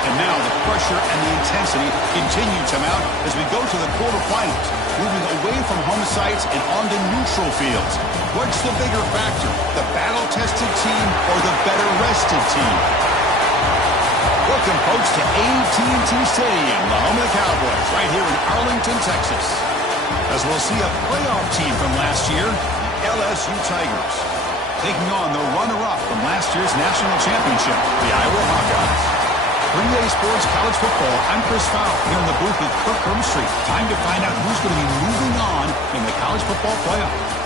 And now the pressure and the intensity continue to mount as we go to the quarterfinals, moving away from home sites and onto neutral fields. What's the bigger factor, the battle-tested team or the better-rested team? Welcome, folks, to AT&T Stadium, the home of the Cowboys, right here in Arlington, Texas. As we'll see a playoff team from last year, LSU Tigers, taking on the runner-up from last year's national championship, the Iowa Hawkeyes. 3A Sports College Football, I'm Chris Fowle, here in the booth with Kirk Herbstreit. Time to find out who's going to be moving on in the college football playoff.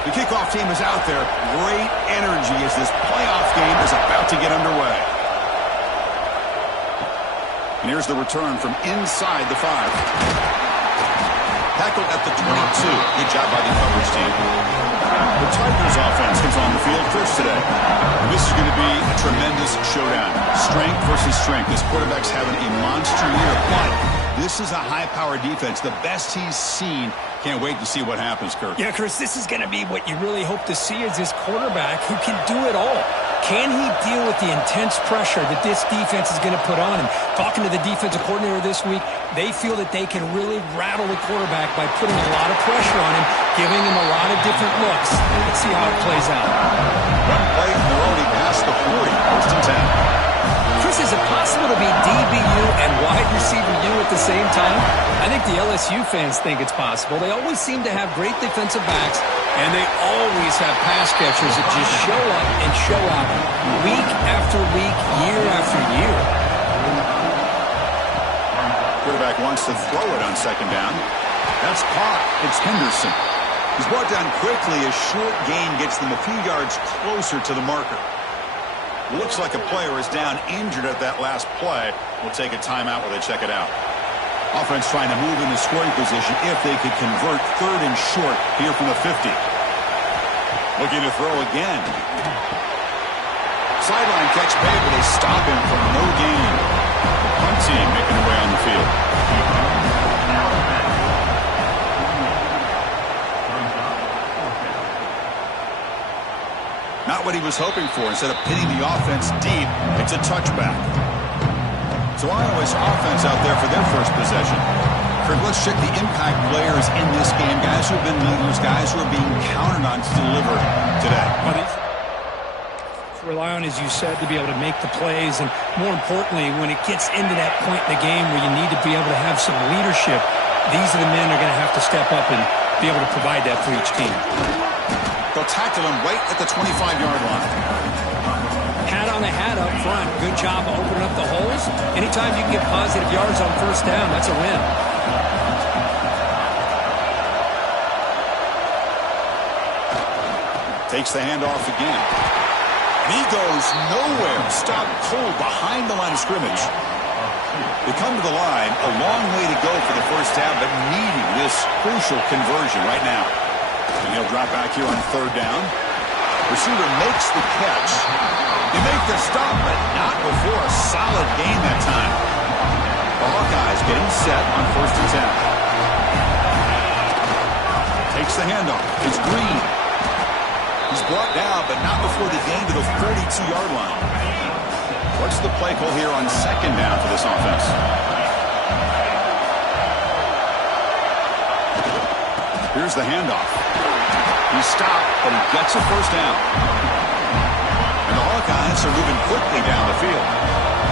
The kickoff team is out there. Great energy as this playoff game is about to get underway. And here's the return from inside the 5. Tackled at the 22. Good job by the coverage team. The Tigers offense is on the field first today. And this is going to be a tremendous showdown. Strength versus strength. This quarterback's having a monster year, but this is a high-powered defense. The best he's seen. Can't wait to see what happens, Kirk. Yeah, Chris, this is going to be what you really hope to see is this quarterback who can do it all. Can he deal with the intense pressure that this defense is going to put on him? Talking to the defensive coordinator this week, they feel that they can really rattle the quarterback by putting a lot of pressure on him, giving him a lot of different looks. Let's see how it plays out. One play, they're already past the 40, first and 10. Chris, is it possible to be DBU and wide receiver U at the same time? I think the LSU fans think it's possible. They always seem to have great defensive backs, and they always have pass catchers that just show up and show out week after week, year after year. Quarterback wants to throw it on second down. That's caught. It's Henderson. He's brought down quickly. A short gain gets them a few yards closer to the marker. Looks like a player is down injured at that last play. We'll take a timeout while they check it out. Offense trying to move in the scoring position if they could convert third and short here from the 50. Looking to throw again. Sideline catch made, but they stop him for no gain. The punt team making their way on the field. Not what he was hoping for. Instead of pinning the offense deep, it's a touchback. So Iowa's offense out there for their first possession. Kirk, let's check the impact players in this game. Guys who have been leaders, guys who are being counted on to deliver today. Rely on, as you said, to be able to make the plays. And more importantly, when it gets into that point in the game where you need to be able to have some leadership, these are the men that are going to have to step up and be able to provide that for each team. They'll tackle him right at the 25-yard line. Hat on a hat up front. Good job of opening up the holes. Anytime you can get positive yards on first down, that's a win. Takes the handoff again. And he goes nowhere. Stopped cold behind the line of scrimmage. They come to the line. A long way to go for the first down, but needing this crucial conversion right now. And he'll drop back here on third down. Receiver makes the catch. They make the stop, but not before a solid gain that time. The Hawkeyes getting set on first and 10. Takes the handoff. It's Green. He's brought down, but not before the gain to the 42-yard line. What's the play call here on second down for this offense? Here's the handoff. He stopped, but he gets a first down. And the Hawkeyes are moving quickly down the field.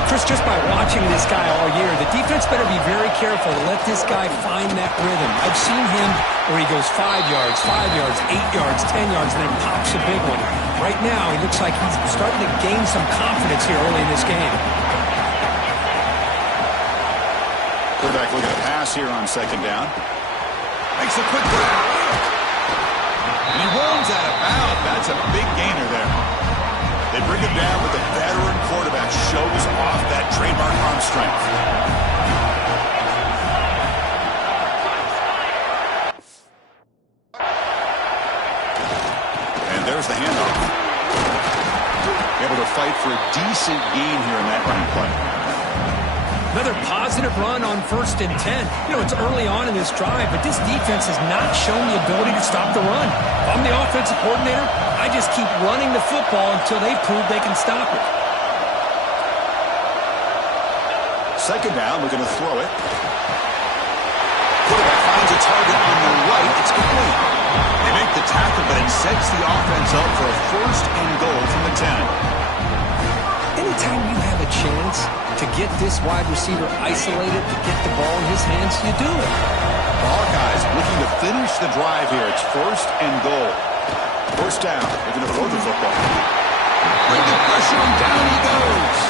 Chris, just by watching this guy all year, the defense better be very careful to let this guy find that rhythm. I've seen him where he goes 5 yards, 8 yards, 10 yards, and then pops a big one. Right now, he looks like he's starting to gain some confidence here early in this game. Quarterback looking at a pass here on second down. Makes a quick grab. And he rolls out of bounds. That's a big gainer there. They bring him down, but the veteran quarterback shows off that trademark arm strength. And there's the handoff. able to fight for a decent gain here in that running play. Another positive run on 1st and 10. You know, it's early on in this drive, but this defense has not shown the ability to stop the run. If I'm the offensive coordinator, I just keep running the football until they prove they can stop it. 2nd down, we're going to throw it. Quarterback finds a target on the right. It's complete. They make the tackle, but it sets the offense up for a 1st and goal from the 10. Anytime you have a chance to get this wide receiver isolated, to get the ball in his hands, you do it. The Hawkeyes looking to finish the drive here. It's 1st and goal. 1st down. They're going to throw the football. Bring the pressure, and down he goes.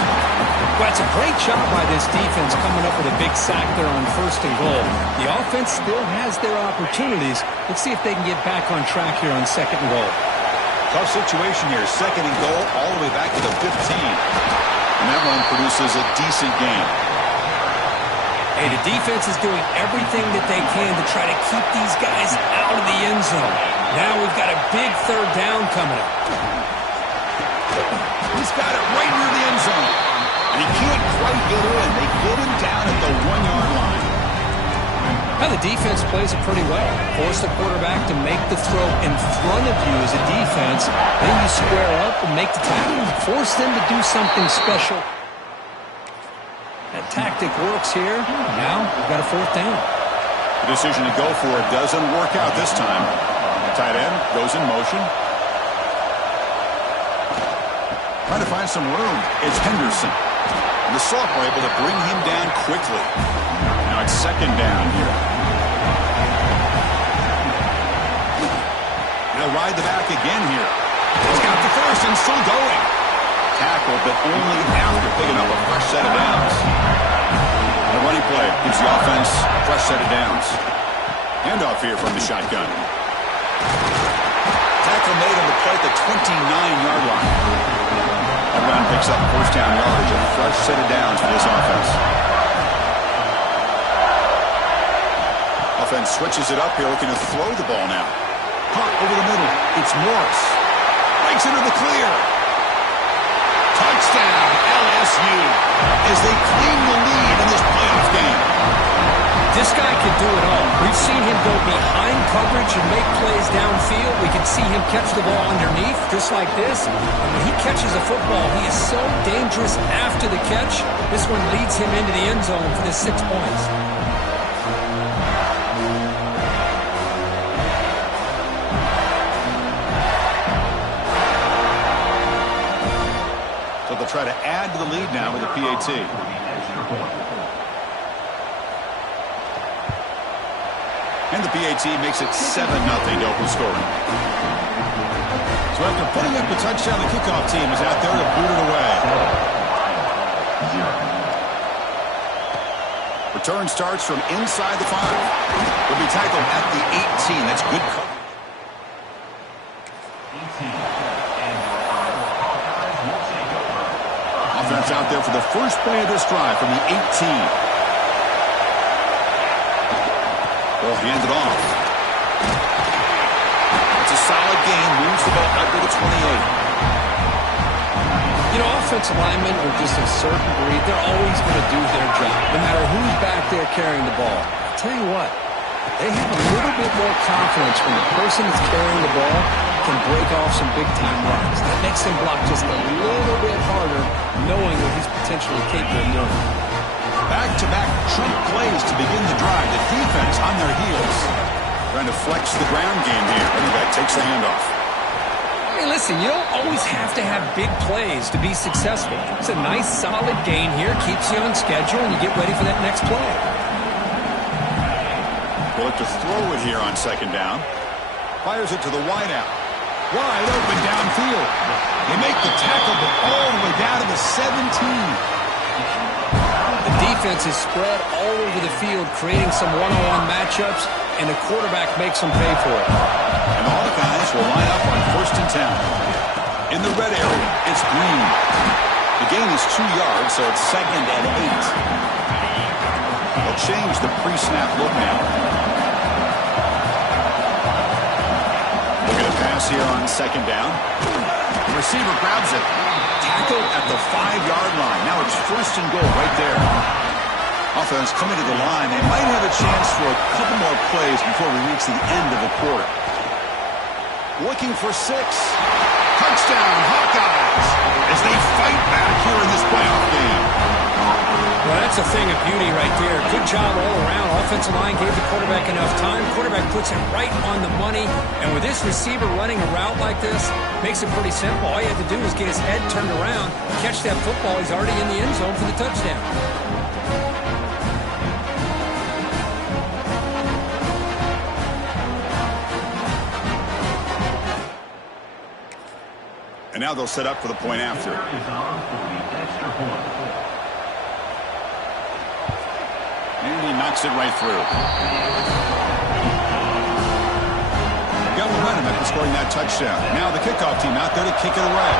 Well, it's a great job by this defense coming up with a big sack there on 1st and goal. The offense still has their opportunities. Let's see if they can get back on track here on 2nd and goal. Tough situation here. 2nd and goal all the way back to the 15. And that run produces a decent gain. Hey, the defense is doing everything that they can to try to keep these guys out of the end zone. Now we've got a big 3rd down coming up. He's got it right near the end zone. And he can't quite get in. They get him down at the 1-yard line. Now the defense plays it pretty well. Force the quarterback to make the throw in front of you as a defense. Then you square up and make the tackle. Force them to do something special. That tactic works here. Now we've got a 4th down. The decision to go for it doesn't work out this time. The tight end goes in motion. Trying to find some room. It's Henderson. And the Sophomore able to bring him down quickly. Now it's 2nd down here. They'll ride the back again here. He's got the 1st and still going. Tackled, but only after picking up a fresh set of downs. The running play gives the offense a fresh set of downs. Handoff here from the shotgun. Tackle made on the play at the 29-yard line. That run picks up 1st down yardage, a fresh set of downs for this offense. Offense switches it up here, looking to throw the ball now. Hot over the middle. It's Morris. Breaks into the clear. Touchdown, LSU, as they claim the lead in this playoff game. This guy can do it all. We've seen him go behind coverage and make plays downfield. We can see him catch the ball underneath, just like this. And when he catches a football, he is so dangerous after the catch. This one leads him into the end zone for the 6 points. So they'll try to add to the lead now with a PAT. And the PAT makes it 7-0 to open scoring. So after putting up a touchdown, the kickoff team is out there to boot it away. Return starts from inside the 5. Will be tackled at the 18. That's good coverage. Offense out there for the first play of this drive from the 18. Well, hand it off. It's a solid game. Moves the ball up to the 28. You know, offensive linemen are just a certain breed. They're always going to do their job, no matter who's back there carrying the ball. I'll tell you what, they have a little bit more confidence when the person that's carrying the ball can break off some big-time runs. That makes him block just a little bit harder, knowing what he's potentially capable of doing. Back-to-back trump plays to begin the drive. The defense on their heels. Trying to flex the ground game here. Running back takes the handoff. Hey, listen, you don't always have to have big plays to be successful. It's a nice, solid gain here. Keeps you on schedule, and you get ready for that next play. We'll look to throw it here on 2nd down. Fires it to the wideout. Wide open downfield. They make the tackle, but all the way down to the 17. The defense is spread all over the field, creating some one-on-one matchups, and the quarterback makes them pay for it. And the Hawkeyes will line up on 1st and 10. In the red area, it's Green. The gain is 2 yards, so it's 2nd and 8. They'll change the pre-snap look now. Look at a pass here on 2nd down. The receiver grabs it. first and goal right there. Offense coming to the line. They might have a chance for a couple more plays before we reach the end of the quarter. Looking for 6. Touchdown, Hawkeyes, as they fight back here in this playoff game. Well, that's a thing of beauty right there. Good job all around. Offensive line gave the quarterback enough time. Quarterback puts it right on the money. And with this receiver running a route like this, makes it pretty simple. All you have to do is get his head turned around, catch that football. He's already in the end zone for the touchdown. And now they'll set up for the point after. And he knocks it right through. Got momentum after scoring that touchdown. Now the kickoff team out there to kick it away.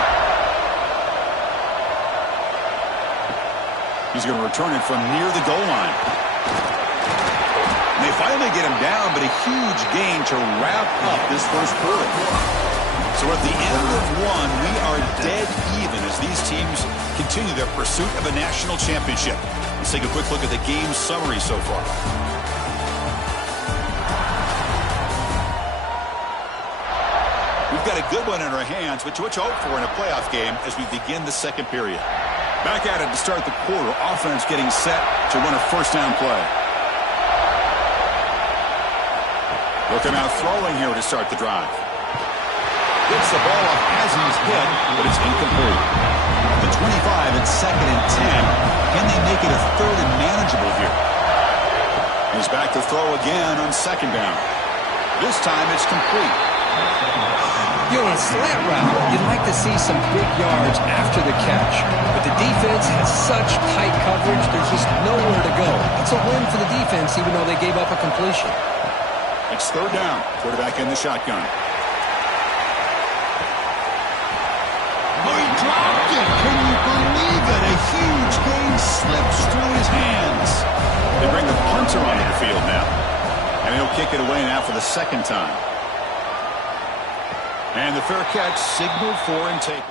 He's going to return it from near the goal line. And they finally get him down, but a huge gain to wrap up this first quarter. So at the end of one, we are dead even as these teams continue their pursuit of a national championship. Let's take a quick look at the game summary so far. We've got a good one in our hands, which you hope for in a playoff game as we begin the second period. Back at it to start the quarter. Offense getting set to run a first down play. Looking out throwing here to start the drive. Gets the ball off as he's hit, but it's incomplete. At the 25, it's 2nd and 10. Can they make it a 3rd and manageable here? He's back to throw again on 2nd down. This time it's complete. On a slant route, you'd like to see some big yards after the catch. But the defense has such tight coverage, there's just nowhere to go. It's a win for the defense, even though they gave up a completion. It's 3rd down. Quarterback in the shotgun. Oh, he dropped it. Can you believe it? A huge gain slips through his hands. They bring the punter onto the field now. And he'll kick it away now for the 2nd time. And the fair catch signaled for and taken.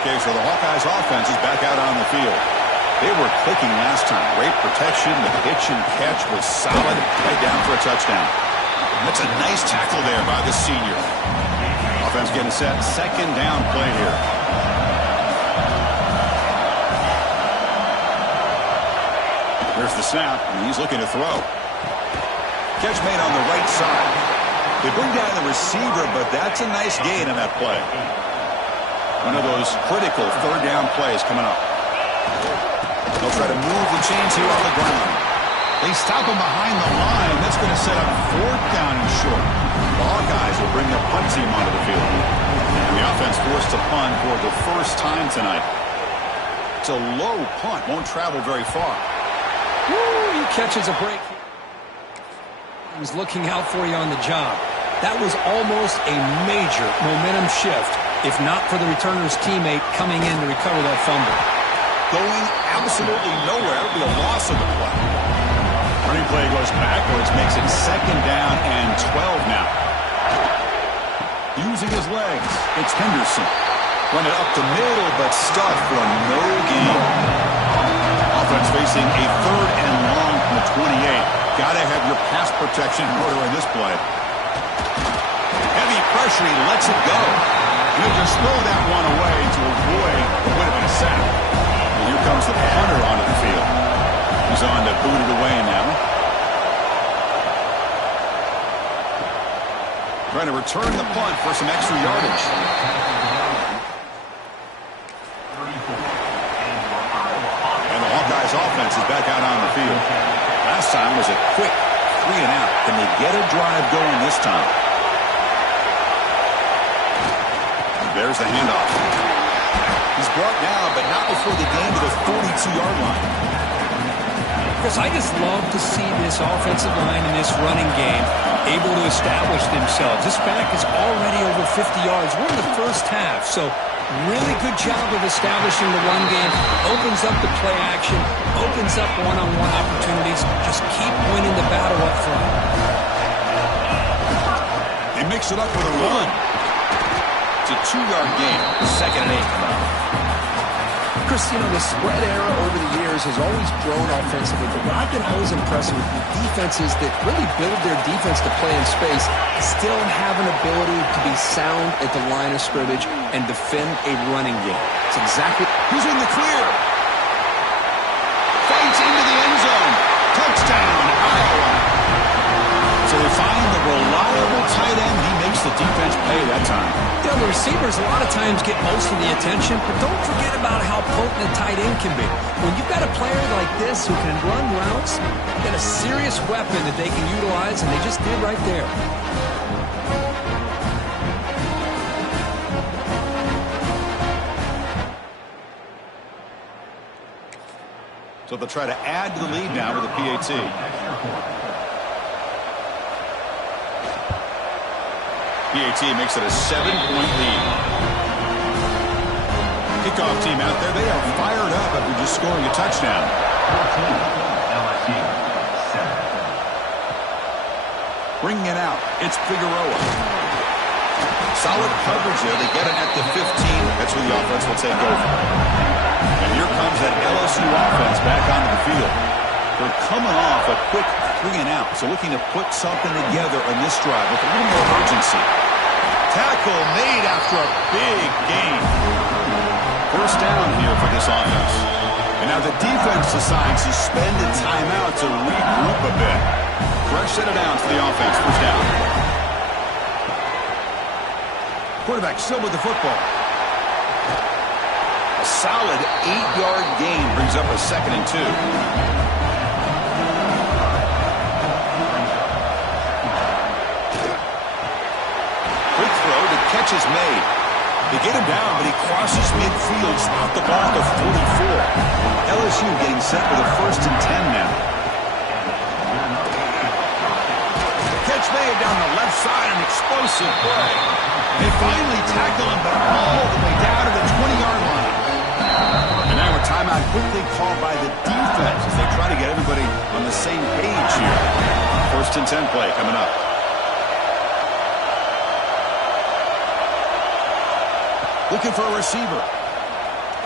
Okay, so the Hawkeyes offense is back out on the field. They were clicking last time. Great protection. The pitch and catch was solid. Right down for a touchdown. That's a nice tackle there by the senior. Offense getting set. 2nd down play here. Here's the snap, and he's looking to throw. Catch made on the right side. They bring down the receiver, but that's a nice gain on that play. One of those critical 3rd down plays coming up. They'll try to move the chains here on the ground. They stop him behind the line. That's going to set up 4th down and short. The Hawkeyes will bring their punt team onto the field. And the offense forced to punt for the first time tonight. It's a low punt. Won't travel very far. Woo, he catches a break. He's looking out for you on the job. That was almost a major momentum shift, if not for the returner's teammate coming in to recover that fumble. Going absolutely nowhere. It'll be a loss of the play. Running play goes backwards, makes it 2nd down and 12 now. Using his legs, it's Henderson. Run it up the middle, but stuffed for no gain. Offense facing a 3rd and long from the 28. Got to have your pass protection in order in this play. Heavy pressure, he lets it go. And he'll just throw that one away to avoid what would have been a sack. And here comes the punter onto the field. He's on to boot it away now. Trying to return the punt for some extra yardage. And the Hawkeyes offense is back out on the field. Last time was a quick 3 and out. Can they get a drive going this time? And there's the handoff. He's brought down, but not before the gain to the 42-yard line. Chris, I just love to see this offensive line and this running game able to establish themselves. This back is already over 50 yards. We're in the first half, so really good job of establishing the run game. Opens up the play action, opens up one-on-one opportunities. Just keep winning the battle up front. They mix it up with a run. It's a 2-yard gain. 2nd and 8. Chris, you know, the spread era over the years has always grown offensively, but what I've been always impressed with defenses that really build their defense to play in space still have an ability to be sound at the line of scrimmage and defend a running game. It's exactly... Who's in the clear? Fights into the end zone. Touchdown, Iowa. So they find the reliable tight end. He makes the defense pay that time. You know, the receivers a lot of times get most of the attention, but don't forget about how potent a tight end can be. When you've got a player like this who can run routes, you've got a serious weapon that they can utilize, and they just did right there. So they'll try to add to the lead now with a PAT. PAT makes it a 7-point lead. Kickoff team out there, they are fired up after just scoring a touchdown. Bringing it out, it's Figueroa. Solid coverage there. They get it at the 15. That's where the offense will take over. And here comes that LSU offense back onto the field. They're coming off a quick 3-and-out, so looking to put something together on this drive with a little more urgency. Tackle made after a big gain. First down here for this offense. And now the defense decides to spend a timeout to regroup a bit. Fresh set of downs for the offense. First down. Quarterback still with the football. A solid 8-yard gain brings up a 2nd and 2. Catch is made. They get him down, but he crosses midfield, spot the ball to 44. LSU getting set with a 1st and 10 now. Catch made down the left side, an explosive play. They finally tackle him, but all the way down to the 20-yard line. And now a timeout quickly called by the defense as they try to get everybody on the same page here. 1st and 10 play coming up. Looking for a receiver.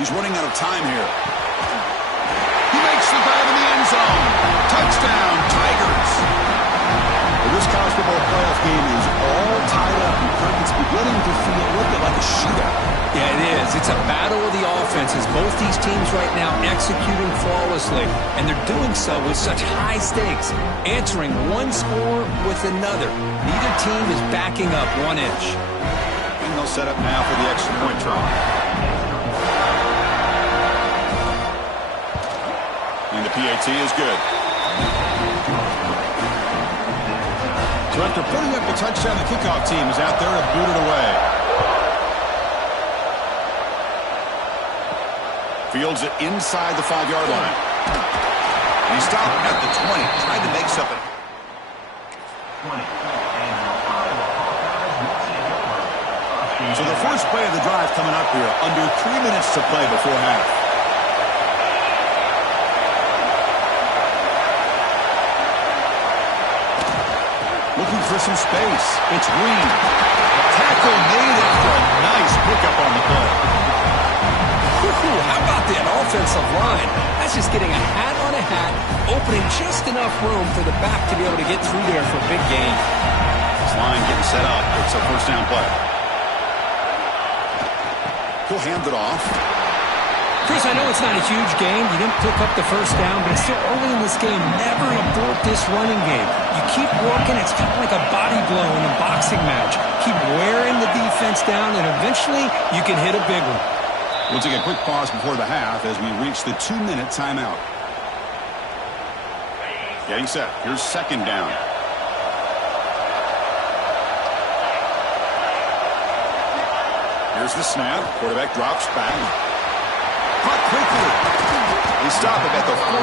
He's running out of time here. He makes the grab in the end zone. Touchdown, Tigers. Well, this college football playoff game is all tied up. It's beginning to feel a little bit like a shootout. Yeah, it is. It's a battle of the offenses. Both these teams right now executing flawlessly, and they're doing so with such high stakes, answering one score with another. Neither team is backing up 1 inch. They'll set up now for the extra point try. And the PAT is good. So after putting up a touchdown, the kickoff team is out there to boot it away. Fields it inside the 5-yard line. And he stopped at the 20, trying to make something. 20. So the first play of the drive coming up here, under 3 minutes to play before half. Looking for some space. It's Green. Tackle made after a nice pickup on the play. How about that offensive line? That's just getting a hat on a hat, opening just enough room for the back to be able to get through there for a big gain. This line getting set up. It's a 1st down play. He'll hand it off. Chris, I know it's not a huge game. You didn't pick up the 1st down, but it's still early in this game. Never abort this running game. You keep working. It's kind of like a body blow in a boxing match. Keep wearing the defense down, and eventually you can hit a big one. We'll take a quick pause before the half as we reach the 2-minute timeout. Getting set. Here's 2nd down. Here's the snap. Quarterback drops back. Caught quickly. They stop it at the 49,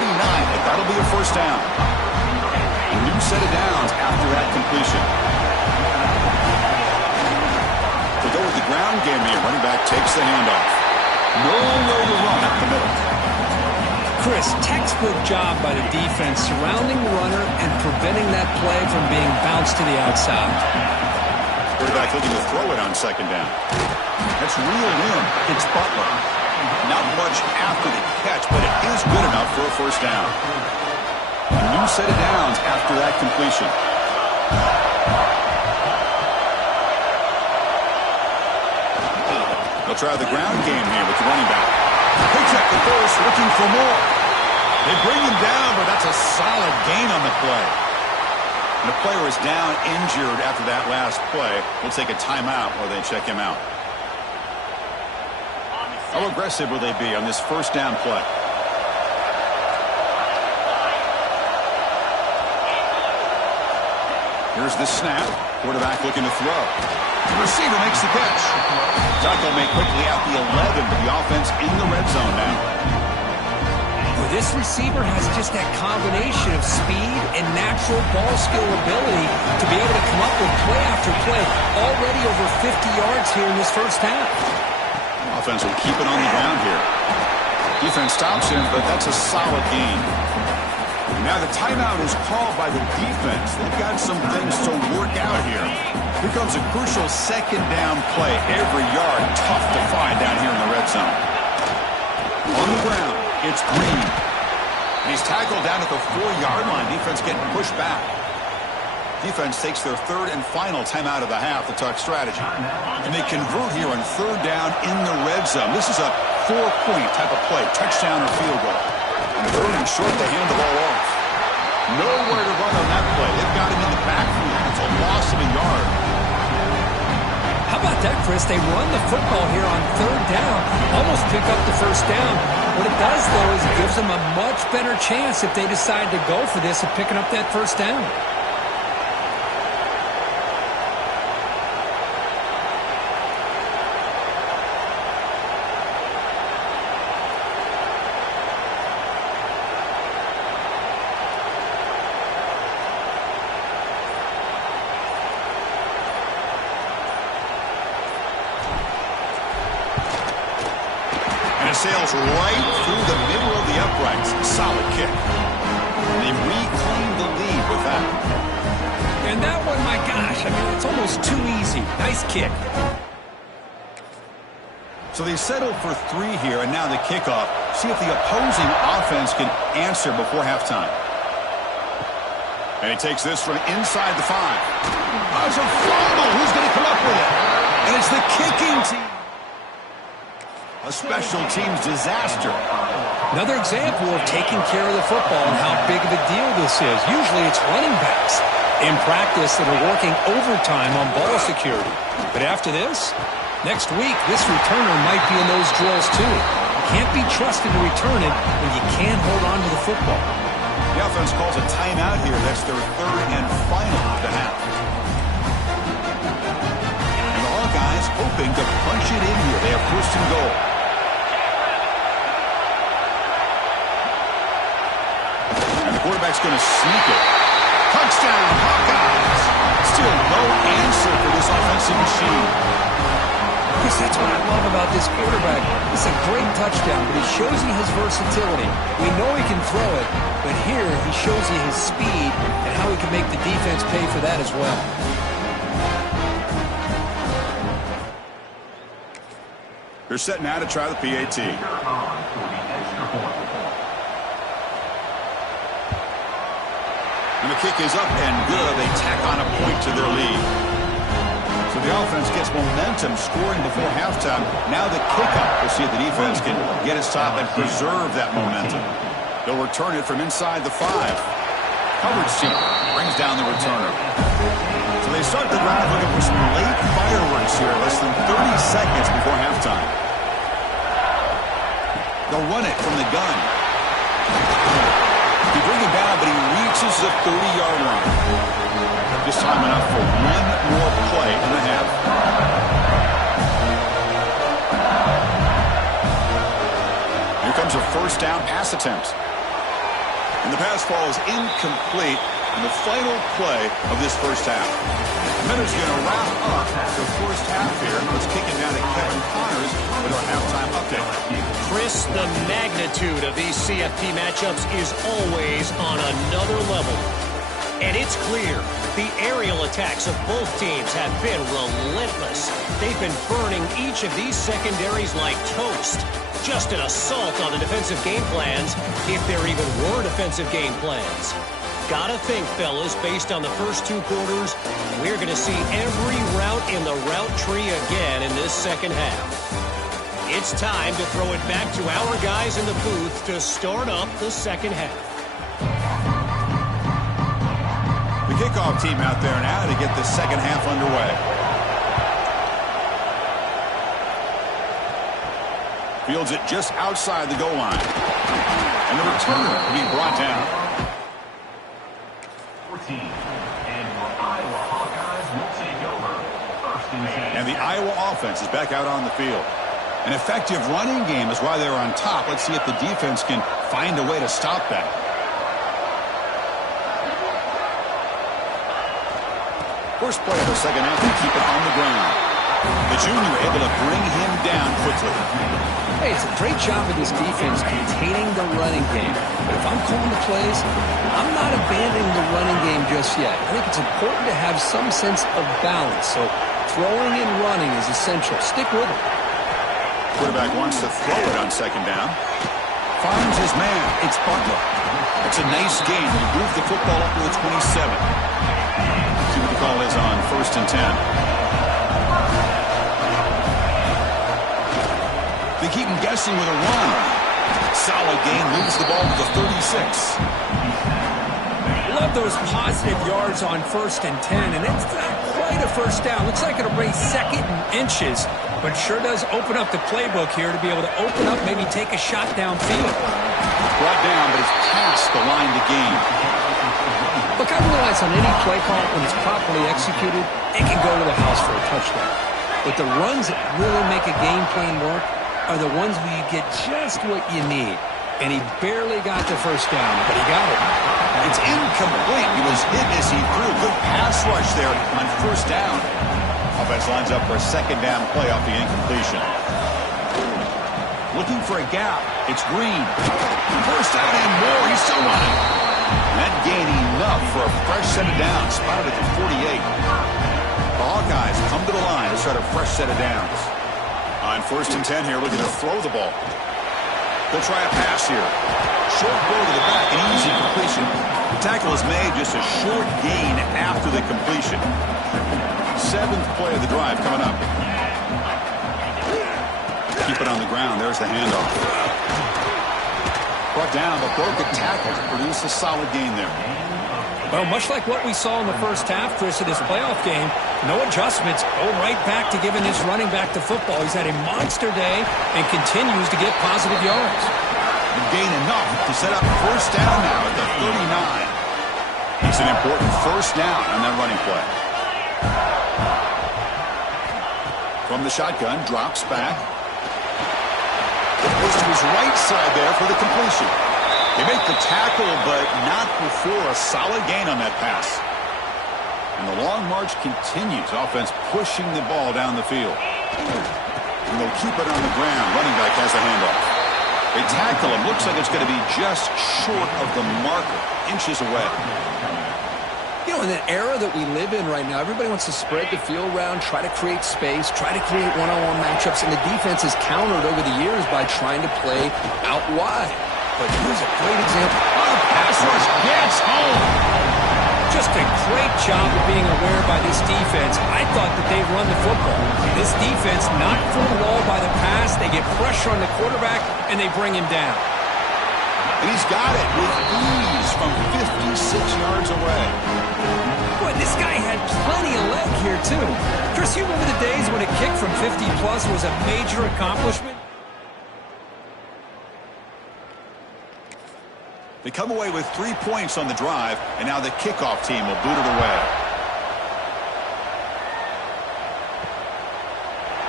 but that'll be a 1st down. A new set of downs after that completion. To go with the ground game here, running back takes the handoff. Nowhere to run up the middle. Chris, textbook job by the defense surrounding the runner and preventing that play from being bounced to the outside. Quarterback looking to throw it on 2nd down. That's reeled in. It's Butler. Not much after the catch, but it is good enough for a first down. A new set of downs after that completion. They'll try the ground game here with the running back. Picks up the first, looking for more. They bring him down, but that's a solid gain on the play. And the player is down injured after that last play. We'll take a timeout while they check him out. How aggressive will they be on this first down play? Here's the snap. Quarterback looking to throw. The receiver makes the catch. Tackle made quickly out the 11, but the offense in the red zone now. Well, this receiver has just that combination of speed and natural ball skill ability to be able to come up with play after play. Already over 50 yards here in this first half. Offense will keep it on the ground here. Defense stops him, but that's a solid gain. Now the timeout is called by the defense. They've got some things to work out here. Here comes a crucial second down play. Every yard tough to find down here in the red zone. On the ground, it's Green. And he's tackled down at the 4-yard line. Defense getting pushed back. Defense takes their third and final timeout of the half to talk strategy. And they convert here on third down in the red zone. This is a 4-point type of play, touchdown or field goal. And third and short to hand the ball off. Nowhere to run on that play. They've got him in the backfield. It's a loss of a yard. How about that, Chris? They run the football here on third down. Almost pick up the first down. What it does, though, is it gives them a much better chance if they decide to go for this of picking up that first down. Sails right through the middle of the uprights. Solid kick. And they reclaim the lead with that. And that one, my gosh, I mean, it's almost too easy. Nice kick. So they settle for 3 here, and now the kickoff. See if the opposing offense can answer before halftime. And he takes this from inside the 5. Oh, it's a fumble. Who's going to come up with it? And it's the kicking team. A special teams disaster. Another example of taking care of the football and how big of a deal this is. Usually it's running backs in practice that are working overtime on ball security. But after this, next week, this returner might be in those drills too. You can't be trusted to return it when you can't hold on to the football. The offense calls a timeout here. That's their third and final of the half. And the Hawkeyes hoping to punch it in here. They have first and goal. Quarterback's going to sneak it. Touchdown, Hawkeyes. Still no answer for this offensive machine. Chris, that's what I love about this quarterback. It's a great touchdown, but he shows you his versatility. We know he can throw it, but here he shows you his speed and how he can make the defense pay for that as well. They're set now to try the PAT. And the kick is up and good. They tack on a point to their lead. So the offense gets momentum scoring before halftime. Now the kickoff. We'll see if the defense can get a stop and preserve that momentum. They'll return it from inside the 5. Coverage team brings down the returner. So they start the drive looking for some late fireworks here. Less than 30 seconds before halftime. They'll run it from the gun. He brings it down, but he reaches the 30-yard line. This time enough for one more play in the half. Here comes a first down pass attempt. And the pass falls incomplete in the final play of this first half. Minutes going to wrap up the first half here. Let's kick it down to Kevin Connors with our halftime update. Chris, the magnitude of these CFP matchups is always on another level. And it's clear the aerial attacks of both teams have been relentless. They've been burning each of these secondaries like toast. Just an assault on the defensive game plans, if there even were defensive game plans. Gotta think, fellas, based on the first 2 quarters, we're going to see every route in the route tree again in this second half. It's time to throw it back to our guys in the booth to start up the second half. The kickoff team out there now to get the second half underway. Fields it just outside the goal line. And the returner being brought down. 14. And your Iowa Hawkeyes will take over. First and 10. And the Iowa offense is back out on the field. An effective running game is why they're on top. Let's see if the defense can find a way to stop that. First play of the second half, they keep it on the ground. The junior able to bring him down quickly. Hey, it's a great job of this defense containing the running game. But if I'm calling the plays, I'm not abandoning the running game just yet. I think it's important to have some sense of balance. So throwing and running is essential. Stick with it. Quarterback wants to throw it on second down. Finds his man. It's Butler. It's a nice game. He moved the football up to the 27. See what the call is on first and 10. They keep him guessing with a run. Solid gain, moves the ball to the 36. Love those positive yards on first and 10, and it's not quite a first down. Looks like it'll raise second and inches, but sure does open up the playbook here to be able to open up, maybe take a shot downfield. Brought down, but it's past the line to gain. Look, I realize on any play call, when it's properly executed, it can go to the house for a touchdown. But the runs that really make a game plan work are the ones where you get just what you need. And he barely got the first down, but he got it. It's incomplete. He was hit as he threw. Good pass rush there on first down. Offense lines up for a second down play off the incompletion. Looking for a gap. It's Green. First down and more. He's still running. And that gained enough for a fresh set of downs. Spotted at the 48. The Hawkeyes come to the line to start a fresh set of downs. On first and 10 here, looking to throw the ball. They'll try a pass here. Short throw to the back, an easy completion. The tackle is made, just a short gain after the completion. 7th play of the drive coming up. Keep it on the ground. There's the handoff. Brought down, but broke a tackle to produce a solid gain there. Well, much like what we saw in the first half, Chris, of this playoff game, no adjustments, go right back to giving his running back the football. He's had a monster day and continues to get positive yards. And gain enough to set up first down now at the 39. It's an important first down on that running play. From the shotgun, drops back. Goes to his right side there for the completion. They make the tackle, but not before a solid gain on that pass. And the long march continues. Offense pushing the ball down the field. And they'll keep it on the ground. Running back has the handoff. They tackle him. Looks like it's going to be just short of the marker. Inches away. You know, in the era that we live in right now, everybody wants to spread the field around, try to create space, try to create one-on-one matchups, and the defense has countered over the years by trying to play out wide. But here's a great example. Oh, the pass rush gets home. Just a great job of being aware by this defense. I thought that they'd run the football. This defense not fooled at all by the pass. They get pressure on the quarterback, and they bring him down. And he's got it with ease from 56 yards away. Boy, this guy had plenty of leg here, too. Chris, you remember the days when a kick from 50-plus was a major accomplishment? They come away with 3 points on the drive, and now the kickoff team will boot it away.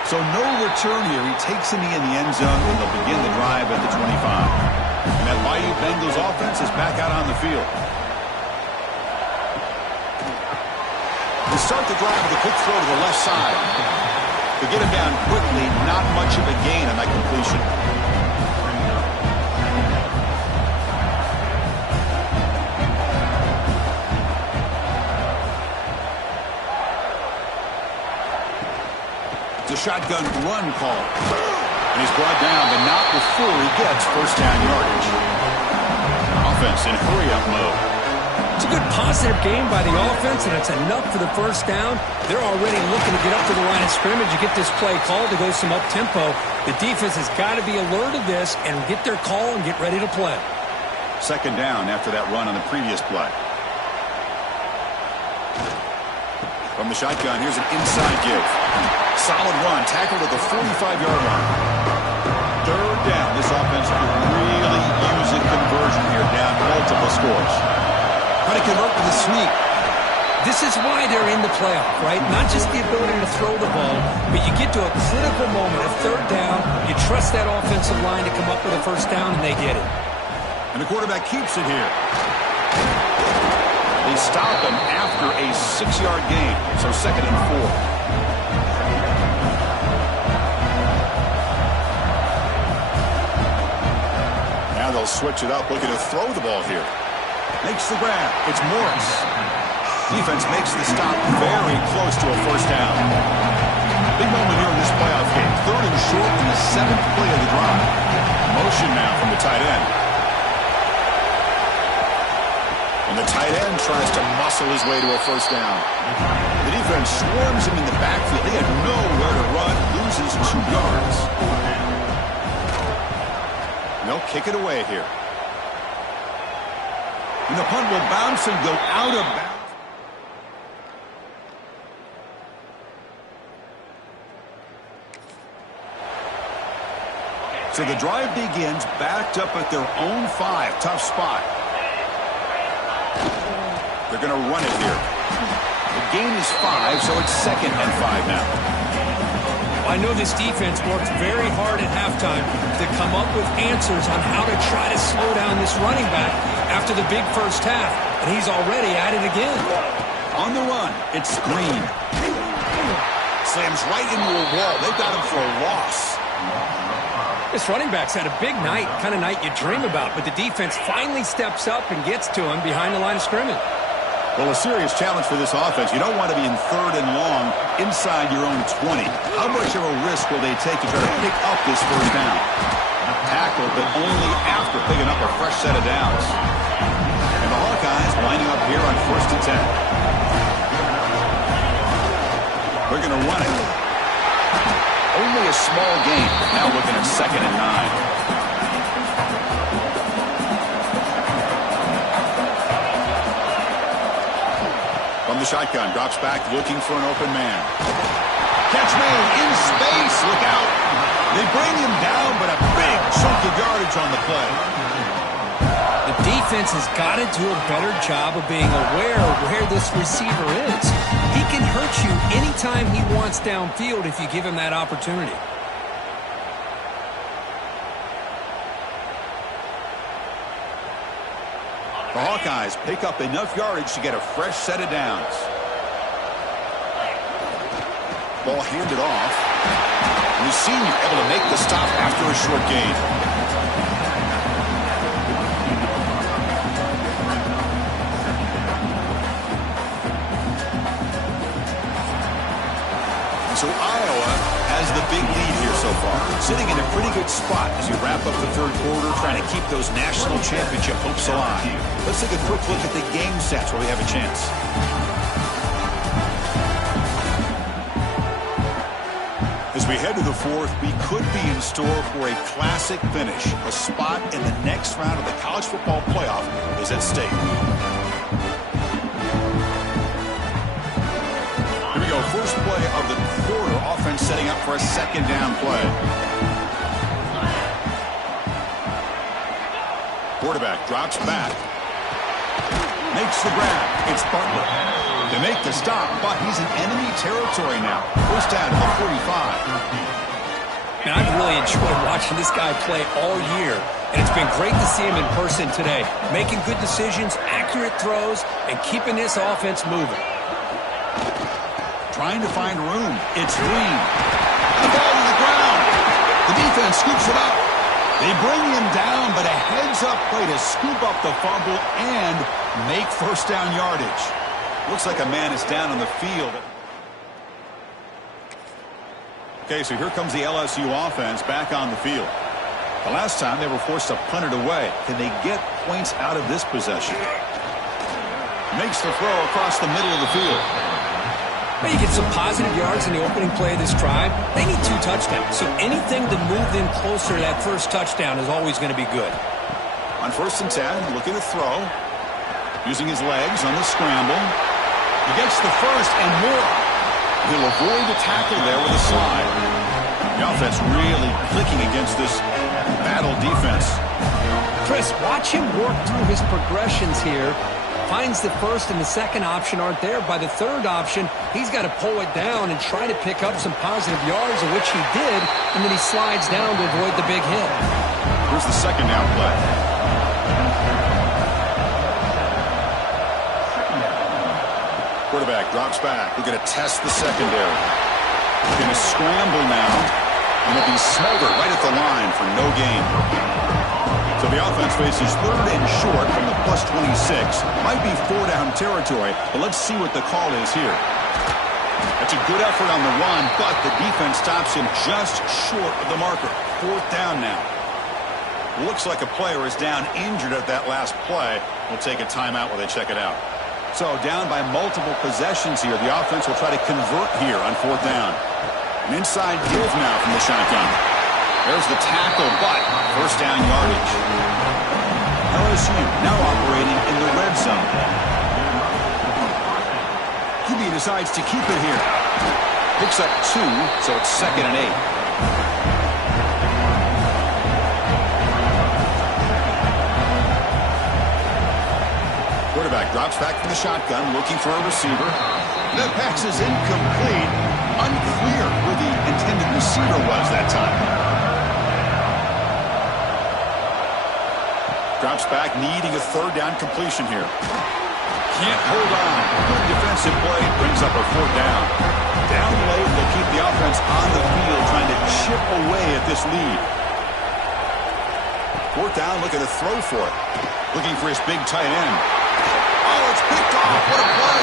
So no return here. He takes a knee in the end zone, and they'll begin the drive at the 25. And that Bayou Bengals offense is back out on the field. They start the drive with a quick throw to the left side. They get him down quickly, not much of a gain on that completion. It's a shotgun run call. And he's brought down, but not before he gets first down yardage. Offense in hurry-up mode. It's a good positive game by the offense, and it's enough for the first down. They're already looking to get up to the line of scrimmage and get this play called to go some up-tempo. The defense has got to be alert of this and get their call and get ready to play. Second down after that run on the previous play. From the shotgun, here's an inside give. Solid run, tackled at the 45-yard line. Third down. This offense could really use a conversion here, down multiple scores. Trying to convert with a sweep. This is why they're in the playoff, right? Not just the ability to throw the ball, but you get to a critical moment, a third down. You trust that offensive line to come up with a first down, and they get it. And the quarterback keeps it here. They stop him after a 6-yard gain, so 2nd and 4. Now they'll switch it up, looking to throw the ball here. Makes the grab. It's Morris. Defense makes the stop very close to a first down. Big moment here in this playoff game. 3rd and short in the 7th play of the drive. Motion now from the tight end. And the tight end tries to muscle his way to a first down. The defense swarms him in the backfield. He had nowhere to run. Loses 2 yards. And they'll kick it away here. And the punt will bounce and go out of bounds. So the drive begins backed up at their own 5. Tough spot. They're going to run it here. The gain is 5, so it's 2nd and 5 now. I know this defense worked very hard at halftime to come up with answers on how to try to slow down this running back after the big first half, and he's already at it again. On the run, it's Green. Slams right into a wall. They've got him for a loss. This running back's had a big night, kind of night you dream about, but the defense finally steps up and gets to him behind the line of scrimmage. Well, a serious challenge for this offense. You don't want to be in 3rd and long inside your own 20. How much of a risk will they take to try to pick up this first down? Tackled, but only after picking up a fresh set of downs. And the Hawkeyes lining up here on 1st and 10. They're going to run it. Only a small gain. Now looking at 2nd and 9. From the shotgun, drops back, looking for an open man. Catch made in space. Look out. They bring him down, but a big chunk of yardage on the play. The defense has got to do a better job of being aware of where this receiver is. He can hurt you anytime he wants downfield if you give him that opportunity. The Hawkeyes pick up enough yardage to get a fresh set of downs. Ball handed off. And the senior able to make the stop after a short gain. So Iowa has the big lead here so far, sitting in a pretty good spot as you wrap up the 3rd quarter, trying to keep those national championship hopes alive. Let's take a quick look at the game stats where we have a chance. As we head to the 4th, we could be in store for a classic finish. A spot in the next round of the college football playoff is at stake. Here we go, first play of the quarter. Offense setting up for a 2nd down play. Quarterback drops back. Makes the grab. It's Butler. They make the stop, but he's in enemy territory now. First down to the 45. Man, I've really enjoyed watching this guy play all year, and it's been great to see him in person today. Making good decisions, accurate throws, and keeping this offense moving. Trying to find room. It's Green. The ball to the ground. The defense scoops it up. They bring him down, but a heads-up play to scoop up the fumble and make first down yardage. Looks like a man is down on the field. Okay, so here comes the LSU offense back on the field. The last time they were forced to punt it away. Can they get points out of this possession? Makes the throw across the middle of the field. Well, you get some positive yards in the opening play of this drive. They need 2 touchdowns, so anything to move them closer to that first touchdown is always going to be good. On 1st and 10, looking to throw. Using his legs on the scramble. He gets the first and more. He'll avoid the tackle there with a slide. The offense really clicking against this battle defense. Chris, watch him work through his progressions here. Finds the first and the second option aren't there. By the third option, he's got to pull it down and try to pick up some positive yards, of which he did, and then he slides down to avoid the big hit. Here's the second down play. Quarterback drops back. We're going to test the secondary. We're going to scramble now, and it'll be smothered right at the line for no gain. So the offense faces 3rd and short from the +26. Might be 4-down territory, but let's see what the call is here. That's a good effort on the run, but the defense stops him just short of the marker. 4th down now. Looks like a player is down injured at that last play. We'll take a timeout while they check it out. So down by multiple possessions here. The offense will try to convert here on 4th down. An inside give now from the shotgun. There's the tackle, but 1st down yardage. LSU now operating in the red zone. QB decides to keep it here. Picks up 2, so it's 2nd and 8. Quarterback drops back from the shotgun, looking for a receiver. That pass is incomplete. Unclear who the intended receiver was that time. Drops back, needing a 3rd down completion here. Can't hold on. Good defensive play, brings up a 4th down. Down late, they'll keep the offense on the field, trying to chip away at this lead. 4th down, looking to throw for it. Looking for his big tight end. Oh, it's picked off. What a play.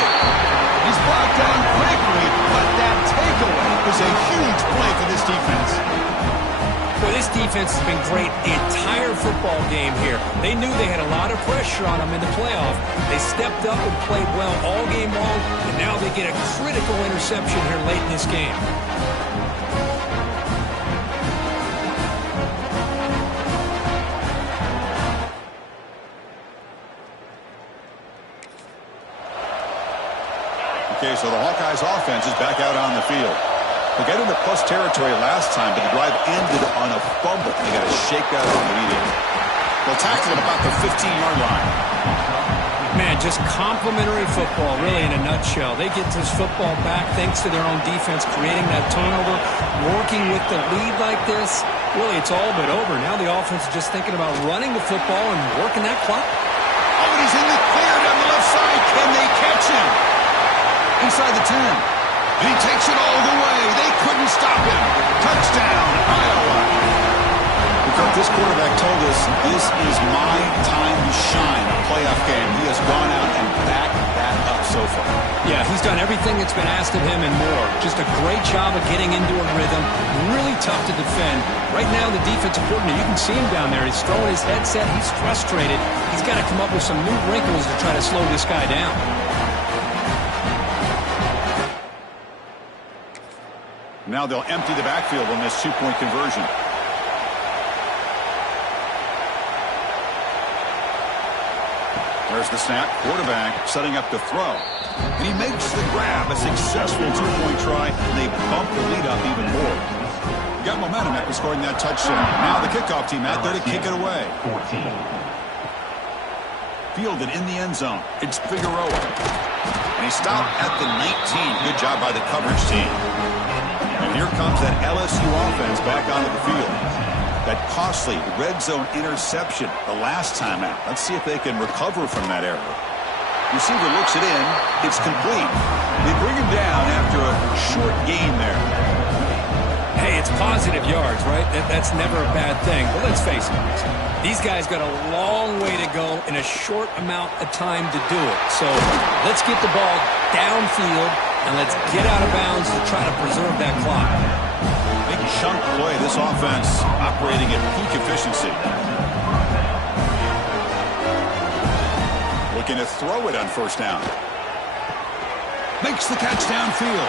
He's brought down quickly, but that takeaway is a huge play for this defense. Well, this defense has been great the entire football game here. They knew they had a lot of pressure on them in the playoff. They stepped up and played well all game long, and now they get a critical interception here late in this game. Okay, so the Hawkeyes offense is back out on the field. They got into plus territory last time, but the drive ended on a fumble. They got to shake that off immediately. They'll tackle it about the 15-yard line. Man, just complimentary football, really, in a nutshell. They get this football back thanks to their own defense, creating that turnover, working with the lead like this. Really, it's all but over. Now the offense is just thinking about running the football and working that clock. Oh, and he's in the clear down the left side. Can they catch him? Inside the 10. And he takes it all the way. They couldn't stop him. Touchdown, Iowa. Because this quarterback told us this is my time to shine, a playoff game. He has gone out and backed that up so far. Yeah, he's done everything that's been asked of him and more. Just a great job of getting into a rhythm. Really tough to defend. Right now, the defensive coordinator, you can see him down there. He's throwing his headset. He's frustrated. He's got to come up with some new wrinkles to try to slow this guy down. Now they'll empty the backfield on this 2-point conversion. There's the snap. Quarterback setting up to throw. And he makes the grab. A successful 2-point try. And they bump the lead up even more. Got momentum after scoring that touchdown. Now the kickoff team out there to kick it away. Fielded in the end zone. It's Figueroa. And he stopped at the 19. Good job by the coverage team. And here comes that LSU offense back onto the field. That costly red zone interception the last time out. Let's see if they can recover from that error. Receiver looks it in. It's complete. They bring him down after a short gain there. Hey, it's positive yards, right? That's never a bad thing. But let's face it, these guys got a long way to go in a short amount of time to do it. So let's get the ball downfield and let's get out of bounds to try to preserve that clock. chunk play. This offense operating at peak efficiency. Looking to throw it on first down. Makes the catch downfield.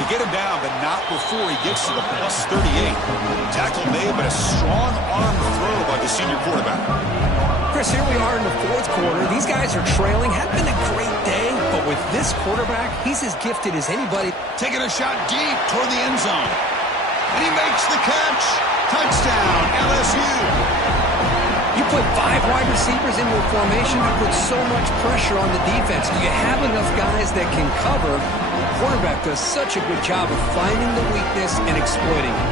They get him down, but not before he gets to the plus 38. Tackle made, but a strong arm throw by the senior quarterback. Chris, here we are in the fourth quarter. These guys are trailing. Had been a great day, but with this quarterback, he's as gifted as anybody. Taking a shot deep toward the end zone. And he makes the catch. Touchdown, LSU. You put 5 wide receivers into a formation, you put so much pressure on the defense. Do you have enough guys that can cover? The quarterback does such a good job of finding the weakness and exploiting it.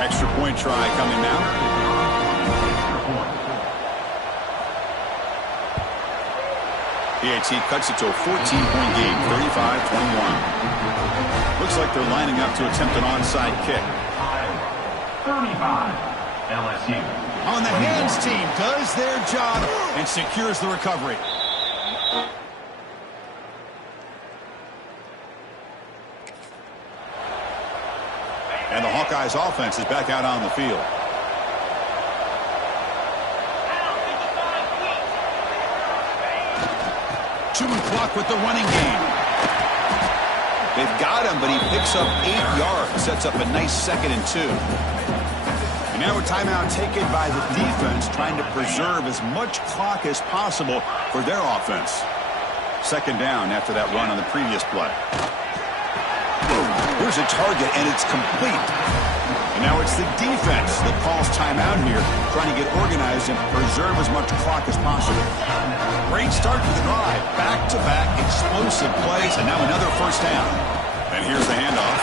Extra point try coming now. PAT cuts it to a 14-point game, 35-21. Looks like they're lining up to attempt an onside kick. 35, LSU. On the hands team does their job and secures the recovery. And the Hawkeyes offense is back out on the field. Chewing clock with the running game. They've got him, but he picks up 8 yards. Sets up a nice 2nd and 2. And now a timeout taken by the defense, trying to preserve as much clock as possible for their offense. 2nd down after that run on the previous play. Here's a target, and it's complete. And now it's the defense that calls timeout here, trying to get organized and preserve as much clock as possible. Great start to the drive. Back-to-back explosive plays, and now another first down. And here's the handoff.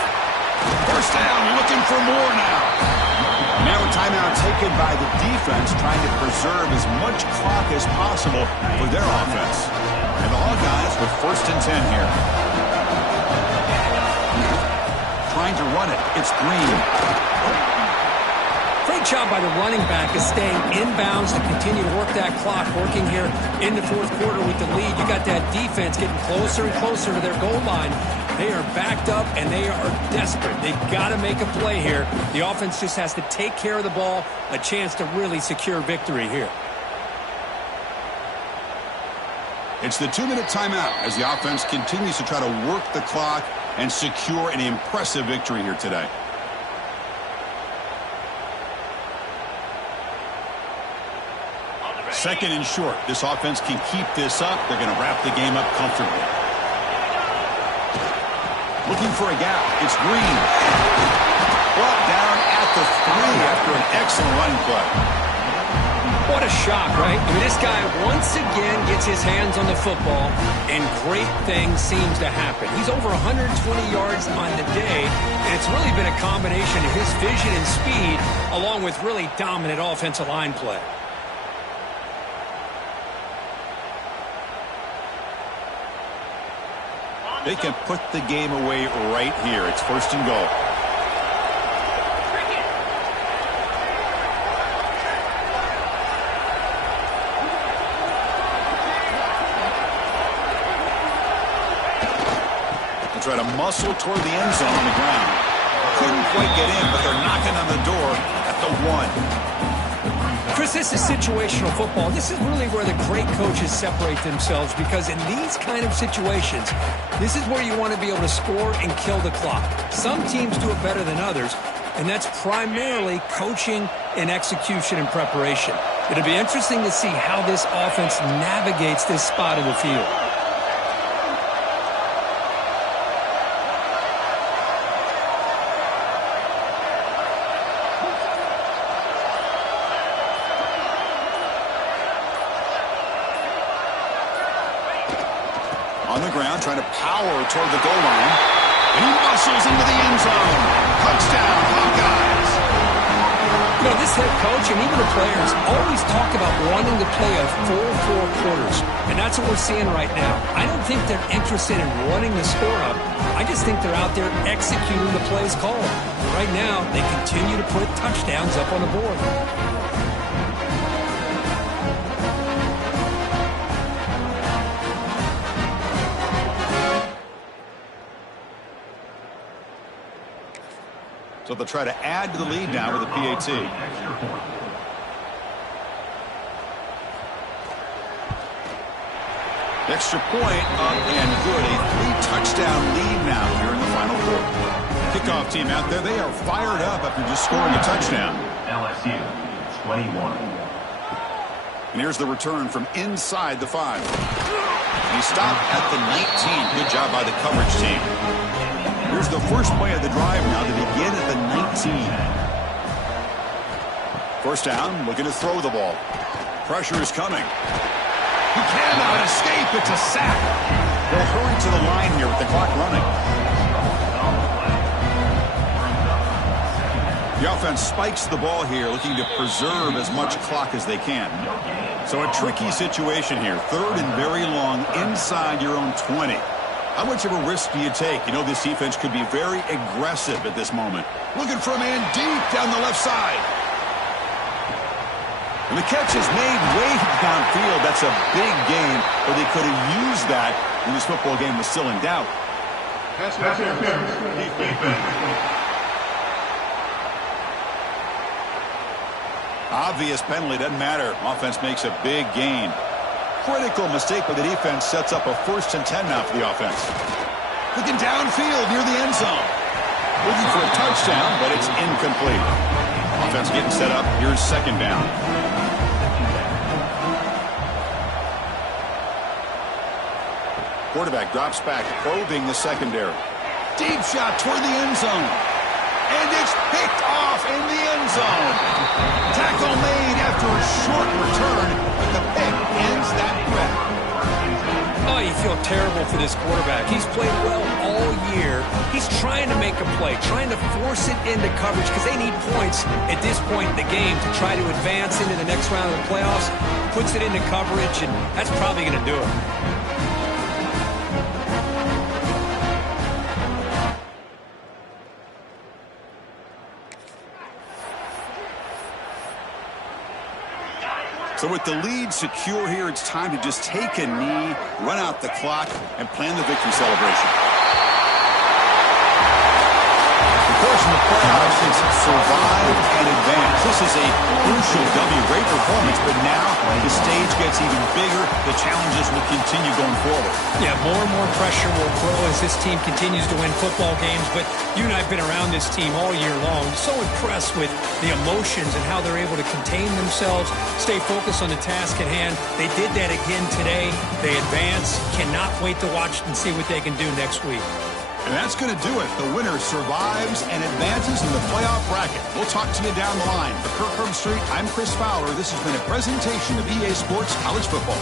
First down, looking for more now. Now a timeout taken by the defense, trying to preserve as much clock as possible for their offense. And the Hawkeyes with 1st and 10 here. Trying to run it. It's Green. Great job by the running back is staying inbounds to continue to work that clock, working here in the fourth quarter with the lead. You got that defense getting closer and closer to their goal line. They are backed up, and they are desperate. They've got to make a play here. The offense just has to take care of the ball, a chance to really secure victory here. It's the 2-minute timeout as the offense continues to try to work the clock and secure an impressive victory here today. Second and short. This offense can keep this up. They're going to wrap the game up comfortably. Looking for a gap. It's Green. Brought down at the 3 after an excellent running play. What a shot, right? I mean, this guy once again gets his hands on the football, and great things seems to happen. He's over 120 yards on the day, and it's really been a combination of his vision and speed, along with really dominant offensive line play. They can put the game away right here. It's 1st and goal. They try to muscle toward the end zone on the ground. Couldn't quite get in, but they're knocking on the door at the 1. Chris, this is situational football. This is really where the great coaches separate themselves, because in these kind of situations, this is where you want to be able to score and kill the clock. Some teams do it better than others, and that's primarily coaching and execution and preparation. It'll be interesting to see how this offense navigates this spot of the field. On the ground, trying to power toward the goal line. And he muscles into the end zone. Touchdown, Hawkeyes. You know, this head coach and even the players always talk about wanting to play a full 4 quarters. And that's what we're seeing right now. I don't think they're interested in running the score up. I just think they're out there executing the plays called. Right now, they continue to put touchdowns up on the board. So they'll try to add to the lead now with a PAT. Extra point up and good. A 3-touchdown lead now here in the final quarter. Kickoff team out there. They are fired up after just scoring a touchdown. LSU 21. And here's the return from inside the 5. He stopped at the 19. Good job by the coverage team. Here's the first play of the drive now to begin at the 19. First down, looking to throw the ball. Pressure is coming. He cannot escape. It's a sack. They'll hurry to the line here with the clock running. The offense spikes the ball here, looking to preserve as much clock as they can. So a tricky situation here. Third and very long inside your own 20. How much of a risk do you take? You know this defense could be very aggressive at this moment. Looking for a man deep down the left side. And the catch is made way downfield. That's a big gain, but they could have used that when this football game was still in doubt. Obvious penalty, doesn't matter. Offense makes a big gain. Critical mistake by the defense sets up a 1st and 10 now for the offense. Looking downfield near the end zone. Looking for a touchdown, but it's incomplete. Offense getting set up. Here's 2nd down. Quarterback drops back, probing the secondary. Deep shot toward the end zone. And it's picked off in the end zone. Tackle made after a short return, but the pick ends that threat. Oh, you feel terrible for this quarterback. He's played well all year. He's trying to make a play, trying to force it into coverage because they need points at this point in the game to try to advance into the next round of the playoffs. Puts it into coverage, and that's probably going to do it. So with the lead secure here, it's time to just take a knee, run out the clock, and plan the victory celebration. Of course, in the playoffs, it's survive and advance. This is a crucial W. Great performance, but now the stage gets even bigger. The challenges will continue going forward. Yeah, more and more pressure will grow as this team continues to win football games. But you and I have been around this team all year long. So impressed with the emotions and how they're able to contain themselves, stay focused on the task at hand. They did that again today. They advance. Cannot wait to watch and see what they can do next week. And that's going to do it. The winner survives and advances in the playoff bracket. We'll talk to you down the line. For Kirk Herbstreit, I'm Chris Fowler. This has been a presentation of EA Sports College Football.